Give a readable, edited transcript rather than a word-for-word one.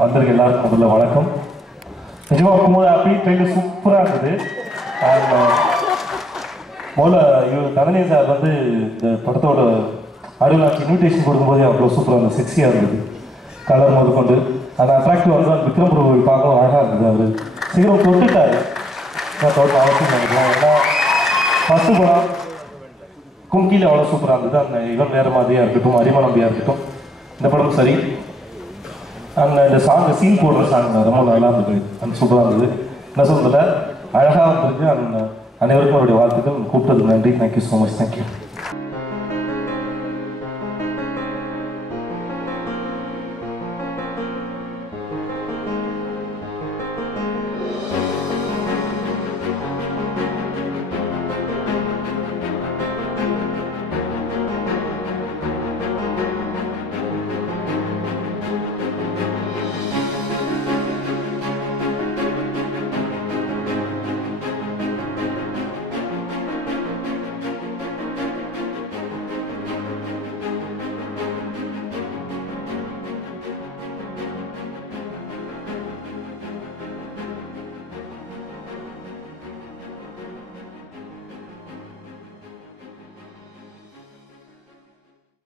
வந்திருக்க எல்லாருக்கும் முதல்ல வணக்கம். நிஜமாக இருக்கும்போது அப்படி ட்ரெயிலர் சூப்பராக இருந்தது. அண்ட் முதல்ல தனனி சார் வந்து இந்த படத்தோட ஆடியோ லான்ச் இன்விடேஷன் கொடுக்கும்போதே அவ்வளோ சூப்பராக இருந்தது, செக்ஸியாக இருந்தது, கலர் முதல் கொண்டு அந்த அட்ராக்டிவ் வந்து அந்த விக்ரம் பிரபு பார்க்கவும் அழகாக இருந்தது. அவர் சீக்கிரம் தொட்டுட்டார், நான் தொட்டு அவசியம் நினைக்கலாம். ஏன்னா ஃபஸ்ட்டு படம் கும்கியில் அவ்வளோ சூப்பராக இருந்தது. அந்த இவன் வேறு மாதிரியாக இருக்கட்டும், அரிமநம்பியாக இருக்கட்டும், இந்த படமும் சரி. அந்த இந்த சாங் சீன் போடுற சாங் ரொம்ப நல்லா இருந்தது, அந்த சூப்பராக இருந்தது. என்ன சொல்றதில்ல, அழகாக இருந்திருக்கு. அந்த அனைவருக்கும் அவருடைய வாழ்த்துக்கள். கூப்பிட்டதுக்கு நன்றி. Thank you so much. தேங்க்யூ.